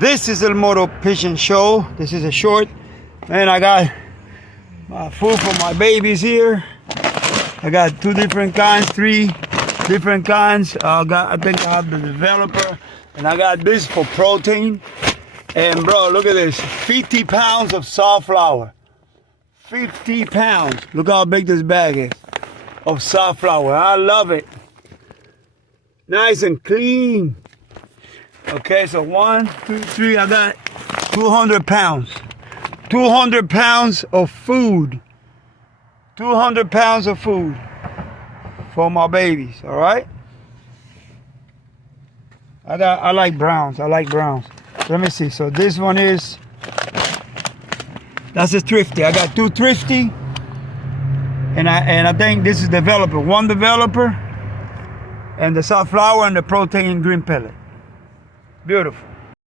This is the Moro Pigeon show. This is a short. And I got my food for my babies here. I got 2 different kinds, 3 different kinds. I think I have the developer. And I got this for protein. And bro, look at this. 50 pounds of soft flour. 50 pounds. Look how big this bag is of soft flour. I love it. Nice and clean. Okay, so 1, 2, 3. I got 200 pounds. 200 pounds of food. 200 pounds of food for my babies. All right. I like browns. I like browns. Let me see. So this one is. That's a thrifty. I got 2 thrifty. And I think this is developer. 1 developer. And the soft flour and the protein green pellet. Beautiful.